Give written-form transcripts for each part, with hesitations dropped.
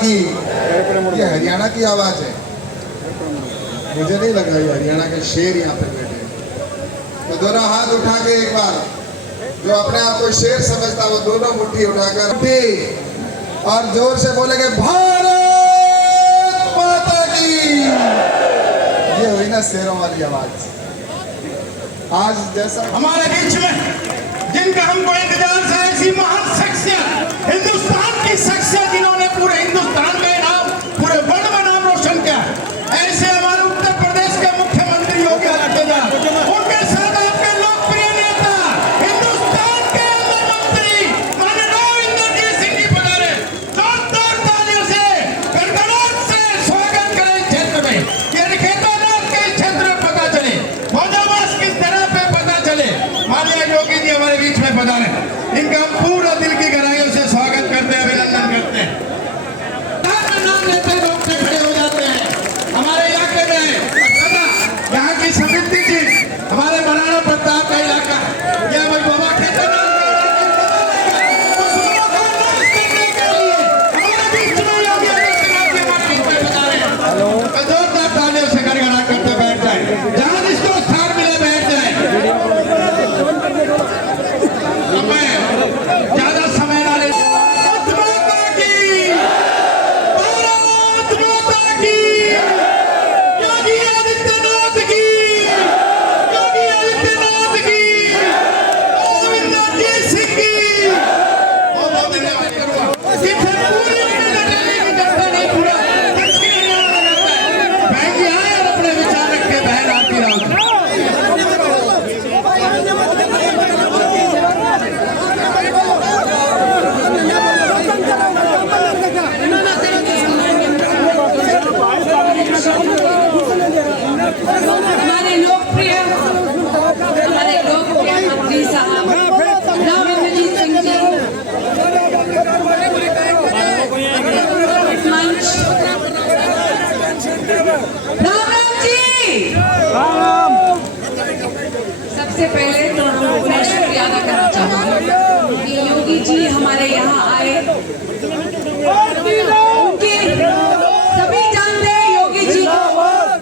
की। ये हरियाणा की आवाज है, मुझे नहीं लगा ये हरियाणा के शेर यहाँ पे बैठे। तो दोनों हाथ उठा के एक बार, जो अपने आप को शेर समझता वो दोनों मुट्ठी उठाकर और जोर से बोलेंगे भारत माता की। ये हुई ना शेरों वाली आवाज। आज जैसा हमारे बीच में जिनका हमको इंतजार था, ऐसी महान शख्सियत, हिंदुस्तान की शख्सियत जिन्होंने पूरे हिंदुस्तान का नाम, पूरे वर्ल्ड में नाम रोशन किया, ऐसे हमारे उत्तर प्रदेश के मुख्यमंत्री योगी आदित्यनाथ, उनके साथ आपके लोकप्रिय नेता, हिंदुस्तान के अंदर मंत्री माननीय रविंद्र सिंह जी पधारे। जोरदार तालियों से, गड़गड़ाहट से स्वागत करें क्षेत्र में। ये खेतोनाथ के क्षेत्र में पता चले, भोजावास किस तरह पे पता चले, माननीय योगी जी हमारे बीच में पधारे। इनका पूरा दिल की गहराइयों से स्वागत करते हैं, अभिनंदन करते हैं। नाम लेते हैं, लोग खड़े हो जाते हैं। हमारे इलाके में यहाँ की समृद्धि जी, हमारे महाराणा प्रताप का इलाका, यह बाबा खेतनाथ जोरदार तालियों से गड़गड़ा करते बैठ जाए, जहां जिसको स्थान मिले बैठ जाए। ज्यादा समय ना ले। भारत माता की, भारत माता की, योगी आदित्यनाथ की, योगी आदित्यनाथ की, रविंद्र सिंह की। बहुत धन्यवाद करूंगा। पूरी जनता नहीं पूरा बहन जी आए और अपने विचार रख के बहन आती रहो। हमारे लोकप्रिय मंत्री साहब रविंद्र सिंह जी मंच। राम राम जी। सबसे पहले तो मैं शुक्रिया अदा करना चाहूंगी कि योगी जी हमारे यहाँ आए। उनके सभी जानते हैं योगी जी को,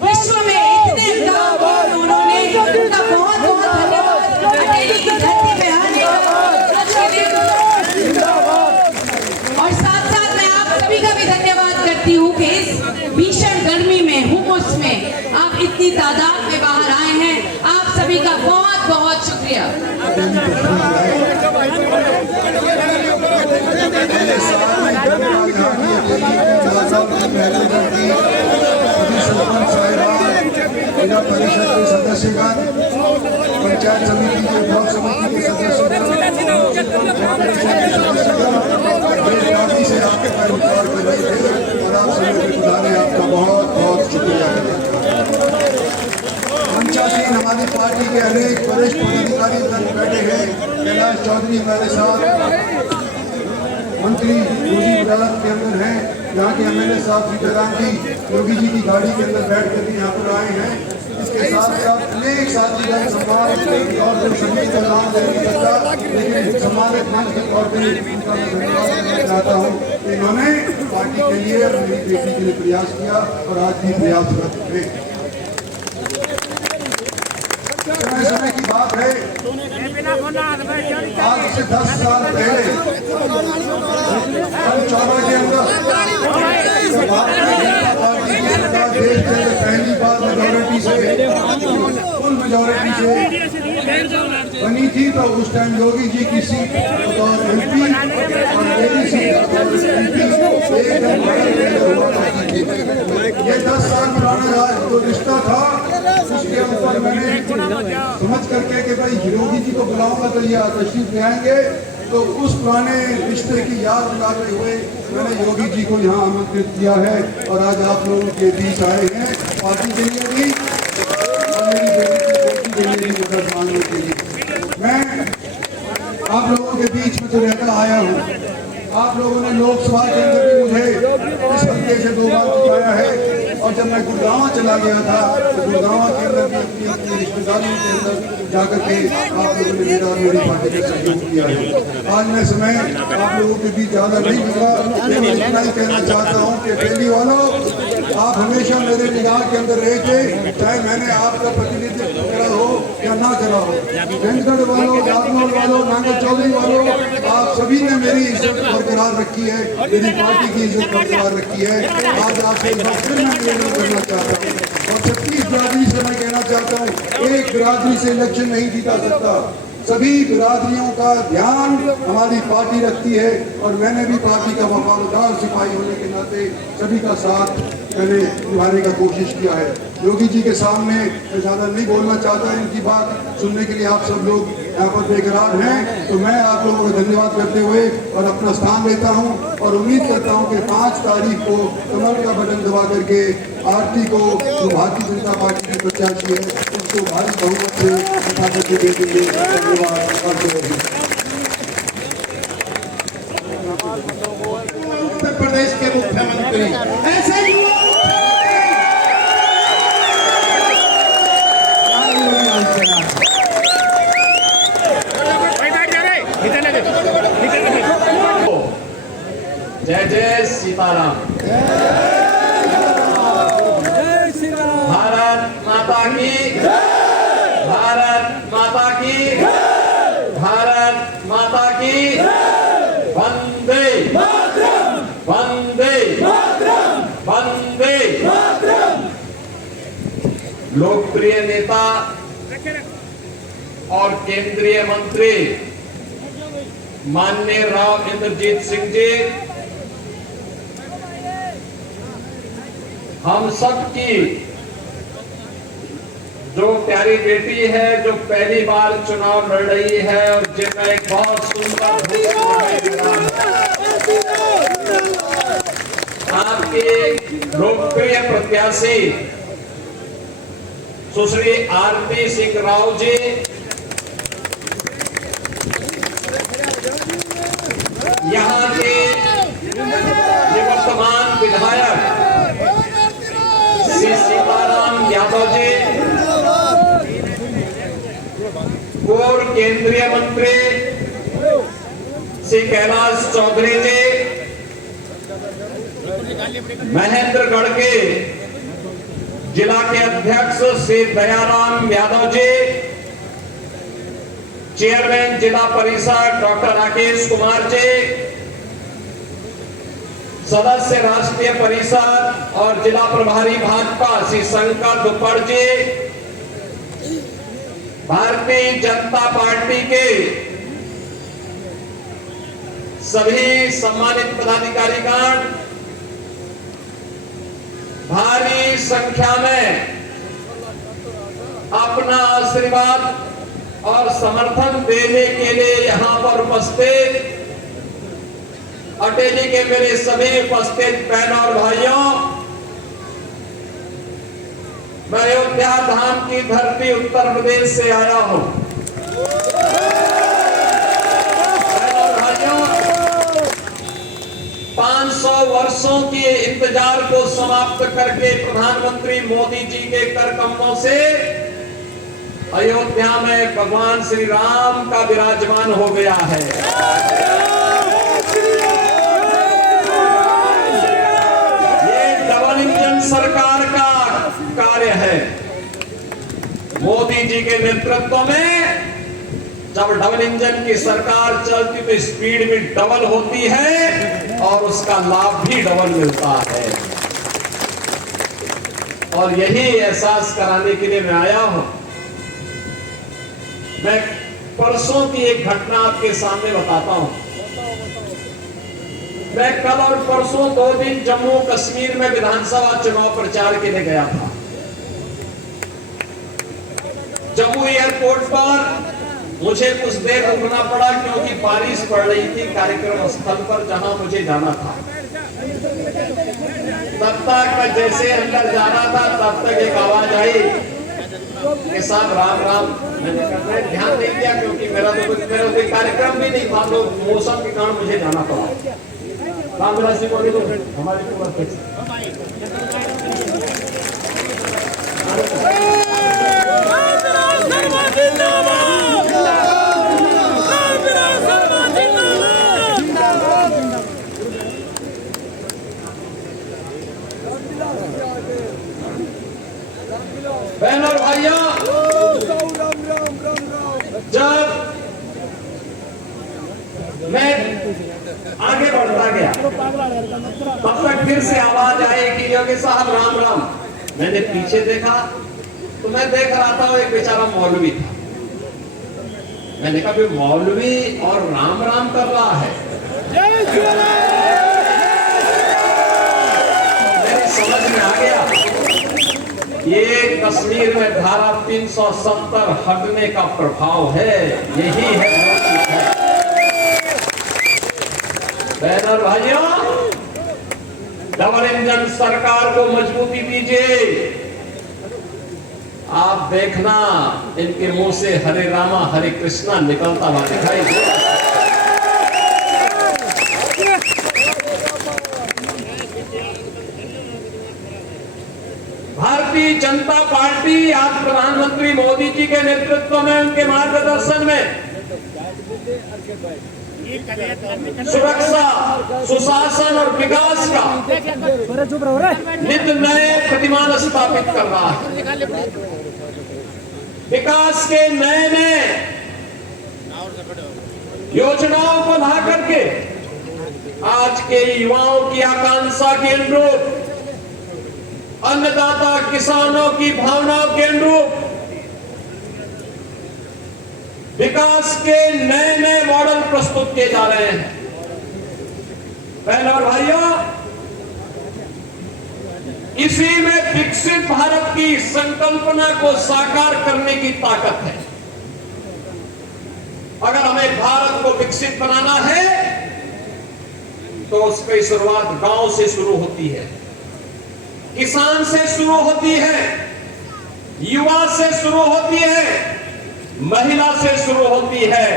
विश्व में इतने काम उन्होंने, उनका बहुत बहुत धन्यवाद। अटेली की धरती पे आने का आज के दिन, और साथ साथ मैं आप सभी का भी धन्यवाद करती हूँ कि इस भीषण गर्मी में, हुमस में आप इतनी तादाद में बाहर आए हैं। आप सभी का बहुत बहुत शुक्रिया। जिला परिषद के सदस्यगण, पंचायत समिति के ब्लॉक समिति के सदस्यगण से आपके पैरोकार कर रहे थे और आप सभी के बुलाने आपका बहुत बहुत शुक्रिया करें। मंचासीन हमारी पार्टी के अनेक वरिष्ठ पदाधिकारी बैठे हैं। कैलाश चौधरी हमारे साथ मंत्री योगी अदालत के अंदर हैं। यहाँ के एमएलए साहब सीताराम जी योगी जी की गाड़ी के अंदर बैठ कर भी यहाँ पर आए हैं। इसके साथ साथ अनेक साथीगण सम्मान और सभी का नाम नहीं करता, लेकिन सम्मानित मंच के तौर पर उनका मैं धन्यवाद करना चाहता हूँ। इन्होंने पार्टी के लिए और मेरी बेटी के लिए प्रयास किया और आज भी प्रयासरत थे। समय की बात है, आज से 10 साल पहले चौबा के अंदर देश के पहली बार मेजोरिटी से, फुल मेजोरिटी से बनी थी, तो उस टाइम योगी जी की सीट और एमपी और मेरी सीट ये 10 साल पुराना जो रिश्ता था, उसके ऊपर मैंने समझ करके कि भाई योगी जी को बुलाऊंगा तो ये तशरीफ ले आएंगे, तो उस पुराने रिश्ते की याद दिलाते हुए मैंने योगी जी को यहाँ आमंत्रित किया है और आज आप लोगों के बीच आए हैं, पार्टी के लिए भी और मेरी बेटी के लिए भी मदद मांगने के लिए। मैं आप लोगों के बीच में तो रहता आया हूँ। आप लोगों ने लोकसभा के अंदर भी मुझे इस हल्के से 2 बार जिताया है और जब मैं गुड़गांव चला गया था तो गुड़गांव के अंदर भी अपनी रिश्तेदारियों के अंदर जाकर के आप लोगों ने मेरा और मेरी पार्टी का सहयोग किया है। आज मैं समय आप लोगों के बीच ज़्यादा नहीं दूंगा, लेकिन इतना ही कहना चाहता हूँ कि दिल्ली वालों, आप हमेशा मेरे निगाह के अंदर रहे थे, चाहे मैंने आपका प्रतिनिधित्व करा हो या ना करा हो। चंडीगढ़ वालों, जागनौर वालों, नागर चौधरी वालों, आप सभी ने मेरी इज्जत बरकरार रखी है, मेरी पार्टी की इज्जत बरकरार रखी है। आज आपसे एक बार फिर मैं निवेदन करना चाहता हूँ और 36 बिरादरी से मैं कहना चाहता हूँ, एक बिरादरी से इलेक्शन नहीं जीता सकता। सभी बिरादरियों का ध्यान हमारी पार्टी रखती है और मैंने भी पार्टी का वफादार सिपाही होने के नाते सभी का साथ मैंने निभाने का कोशिश किया है। योगी जी के सामने मैं ज़्यादा नहीं बोलना चाहता, इनकी बात सुनने के लिए आप सब लोग यहाँ पर बेकरार हैं, तो मैं आप लोगों को धन्यवाद करते हुए और अपना स्थान लेता हूँ और उम्मीद करता हूँ कि 5 तारीख को कमल का बटन दबा करके आरती को, जो भारतीय जनता पार्टी की प्रत्याशी है, उसको भारी बहुमत से उठा करके दे देंगे। धन्यवाद। उत्तर प्रदेश के मुख्यमंत्री ऐसे जय जय सीताराम। भारत माता की, भारत माता की, भारत माता की। वंदे वंदे वंदे। लोकप्रिय नेता और केंद्रीय मंत्री माननीय राव इंद्रजीत सिंह जी, हम सब की जो प्यारी बेटी है, जो पहली बार चुनाव लड़ रही है और जिनमें एक बहुत सुंदर आपके लोकप्रिय प्रत्याशी सुश्री आरती सिंह राव जी, यहाँ के निवर्तमान विधायक श्री सीताराम यादव जी, पूर्व केंद्रीय मंत्री श्री कैलाश चौधरी जी, महेंद्रगढ़ के जिला के अध्यक्ष श्री दयाराम यादव जी, चेयरमैन जिला परिषद डॉक्टर राकेश कुमार जी, सदस्य राष्ट्रीय परिषद और जिला प्रभारी भाजपा श्री शंकर दुप्पड़ जी, भारतीय जनता पार्टी के सभी सम्मानित पदाधिकारीगण, भारी संख्या में अपना आशीर्वाद और समर्थन देने के लिए यहाँ पर उपस्थित अटेली के मेरे सभी उपस्थित बहनों और भाइयों, मैं अयोध्या धाम की धरती उत्तर प्रदेश से आया हूं। बहनों और भाइयों, 500 वर्षों के इंतजार को समाप्त करके प्रधानमंत्री मोदी जी के कर कमलों से अयोध्या में भगवान श्री राम का विराजमान हो गया है। ये डबल इंजन सरकार का कार्य है। मोदी जी के नेतृत्व में जब डबल इंजन की सरकार चलती तो स्पीड भी डबल होती है और उसका लाभ भी डबल मिलता है। और यही एहसास कराने के लिए मैं आया हूं। मैं परसों की एक घटना आपके सामने बताता हूं। मैं कल और परसों 2 दिन जम्मू कश्मीर में विधानसभा चुनाव प्रचार के लिए गया था। जम्मू एयरपोर्ट पर मुझे कुछ देर रुकना पड़ा क्योंकि बारिश पड़ रही थी कार्यक्रम स्थल पर जहां मुझे जाना था। तब तक जैसे अंदर जाना था तब तक एक आवाज आई कि साहब राम राम। मैंने ध्यान नहीं दिया क्योंकि मेरा कोई कार्यक्रम भी नहीं था, तो मौसम के कारण मुझे जाना पड़ा। राम विलास जी को हमारी बहनों और भाइयों, जब मैं आगे बढ़ता गया तब तक फिर से आवाज आई कि योगी साहब राम राम। मैंने पीछे देखा तो मैं देख रहा था वो एक बेचारा मौलवी था। मैंने कहा भी मौलवी और राम राम कर रहा है। मेरी समझ में आ गया ये कश्मीर में धारा 370 हटने का प्रभाव है, यही है। बहनों और भाइयों, डबल इंजन सरकार को मजबूती दीजिए। आप देखना इनके मुंह से हरे रामा हरे कृष्णा निकलता हुआ दिखाई देगा। भारतीय जनता पार्टी आज प्रधानमंत्री मोदी जी के नेतृत्व में, उनके मार्गदर्शन में सुरक्षा, सुशासन और विकास का नित्य नए प्रतिमान स्थापित कर रहा है। विकास के नए नए योजनाओं को ला करके आज के युवाओं की आकांक्षा के अनुरूप, अन्नदाता किसानों की भावनाओं के अनुरूप विकास के नए नए मॉडल प्रस्तुत किए जा रहे हैं। बहनों और भाइयों, इसी में विकसित भारत की संकल्पना को साकार करने की ताकत है। अगर हमें भारत को विकसित बनाना है तो उसकी शुरुआत गांव से शुरू होती है, किसान से शुरू होती है, युवा से शुरू होती है, महिला से शुरू होती है।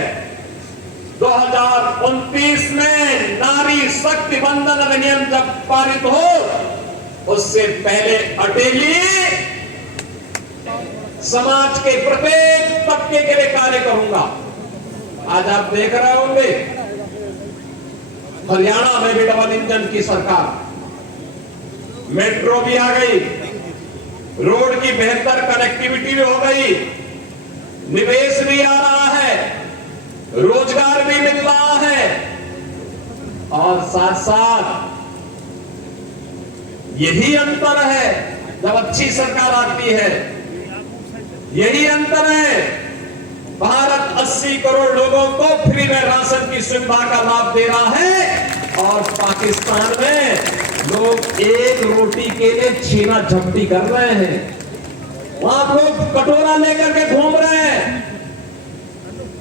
2029 में नारी शक्ति बंधन अधिनियम जब पारित हो, उससे पहले अटेली समाज के प्रत्येक तबके के लिए कार्य करूंगा। आज आप देख रहे होंगे हरियाणा में भी डबल इंजन की सरकार, मेट्रो भी आ गई, रोड की बेहतर कनेक्टिविटी भी हो गई, निवेश भी आ रहा है, रोजगार भी मिल रहा है, और साथ साथ यही अंतर है जब अच्छी सरकार आती है, यही अंतर है। भारत 80 करोड़ लोगों को फ्री में राशन की सुविधा का लाभ दे रहा है और पाकिस्तान में लोग एक रोटी के लिए छीना झपटी कर रहे हैं। वहां लोग कटोरा लेकर के घूम रहे हैं।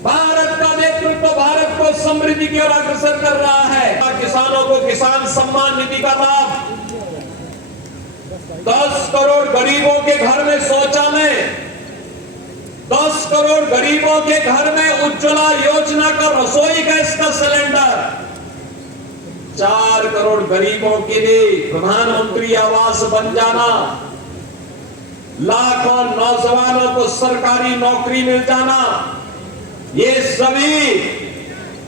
भारत का नेतृत्व भारत को समृद्धि की ओर अग्रसर कर रहा है। किसानों को किसान सम्मान निधि का लाभ, 10 करोड़ गरीबों के घर में शौचालय, 10 करोड़ गरीबों के घर में उज्ज्वला योजना का रसोई गैस का सिलेंडर, 4 करोड़ गरीबों के लिए प्रधानमंत्री आवास बन जाना, लाखों नौजवानों को सरकारी नौकरी मिल जाना, ये सभी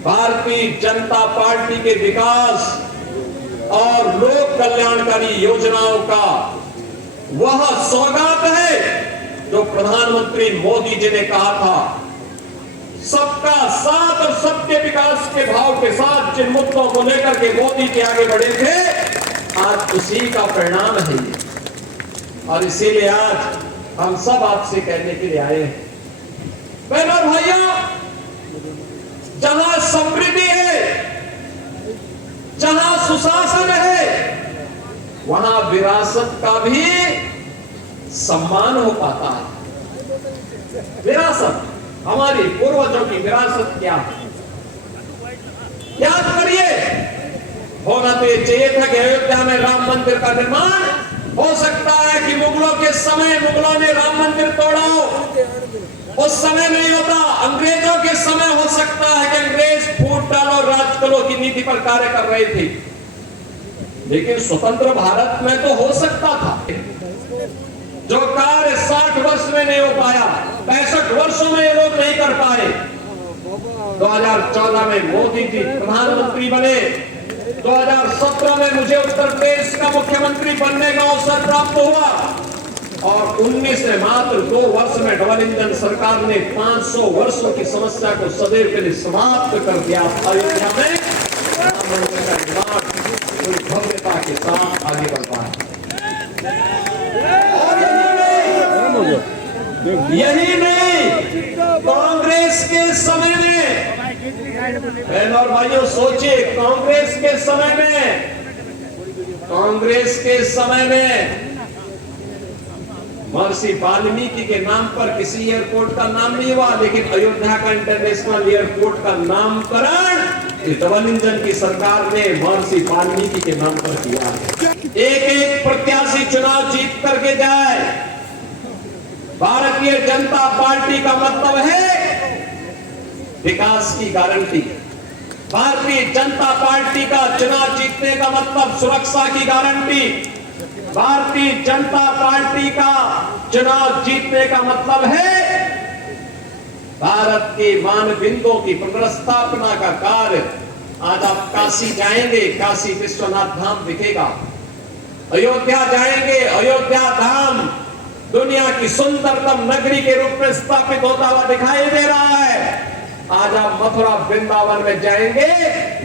भारतीय जनता पार्टी के विकास और लोक कल्याणकारी योजनाओं का वह सौगात है जो प्रधानमंत्री मोदी जी ने कहा था। सबका साथ और सबके विकास के भाव के साथ जिन मुद्दों को लेकर के मोदी जी आगे बढ़े थे, आज उसी का परिणाम है ये। और इसीलिए आज हम सब आपसे कहने के लिए आए हैं, बहनों भाइयों, जहां समृद्धि है, जहां सुशासन है, वहां विरासत का भी सम्मान हो पाता है। विरासत, हमारी पूर्वजों की विरासत क्या है, याद करिए। होना तो ये चाहिए था कि अयोध्या में राम मंदिर का निर्माण हो सकता है कि मुगलों के समय मुगलों ने राम मंदिर तोड़ा हो, उस समय नहीं होता। अंग्रेजों के समय हो सकता है कि अंग्रेज फूट डालो राज करो की नीति पर कार्य कर रहे थे, लेकिन स्वतंत्र भारत में तो हो सकता था। जो कार्य 60 वर्ष में नहीं हो पाया, 65 वर्षों में ये लोग नहीं कर पाए। 2014 में मोदी जी प्रधानमंत्री बने, 2017 में मुझे उत्तर प्रदेश का मुख्यमंत्री बनने का अवसर प्राप्त हुआ और 19 में मात्र 2 वर्ष में डबल इंजन सरकार ने 500 वर्षों की समस्या को सदैव के लिए समाप्त कर दिया। अयोध्या में राम मंदिर का निर्माण पूरी भव्यता के साथ आगे बढ़ पाया। यही नहीं, कांग्रेस के समय में, बहन और भाइयों सोचिए, कांग्रेस के समय में महर्षि वाल्मीकि के नाम पर किसी एयरपोर्ट का नाम नहीं हुआ, लेकिन अयोध्या का इंटरनेशनल एयरपोर्ट का नामकरण डबल इंजन की सरकार ने महर्षि वाल्मीकि के नाम पर किया है। एक प्रत्याशी चुनाव जीत करके जाए, भारतीय जनता पार्टी का मतलब है विकास की गारंटी। भारतीय जनता पार्टी का चुनाव जीतने का मतलब सुरक्षा की गारंटी। भारतीय जनता पार्टी का चुनाव जीतने का मतलब है भारत के मानबिंदुओं की पुनर्स्थापना का कार्य। आज आप काशी जाएंगे, काशी विश्वनाथ धाम दिखेगा। अयोध्या जाएंगे, अयोध्या धाम दुनिया की सुंदरतम नगरी के रूप में स्थापित होता हुआ दिखाई दे रहा है। आज आप मथुरा वृंदावन में जाएंगे,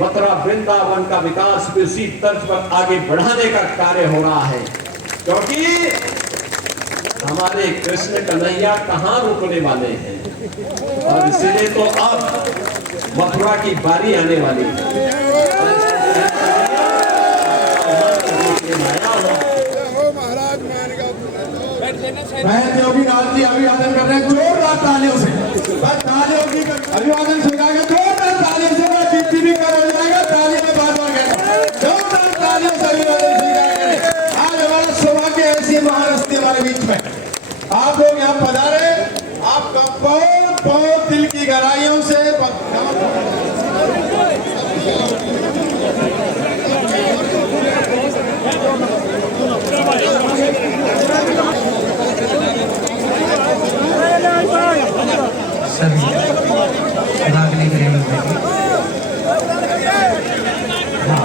मथुरा वृंदावन का विकास भी उसी तर्ज पर आगे बढ़ाने का कार्य हो रहा है, क्योंकि हमारे कृष्ण कन्हैया कहां रुकने वाले हैं। और इसीलिए तो अब मथुरा की बारी आने वाली है। योगीनाथ जी अभिवादन कर रहे हैं जोरदार तालियों से। तालियों की अभिवादन स्वीकार जोरदार तालियों से, गिनती भी कर हो जाएगा, तालियों में बात जोरदार तालियों से अभिवादन स्वीकार करें। आज हमारा सौभाग्य ऐसी महारस्ती हमारे बीच में आप लोग यहाँ पधारे। आपका बहुत बहुत दिल की गहराइयों से भाग नहीं करेंगे। हाँ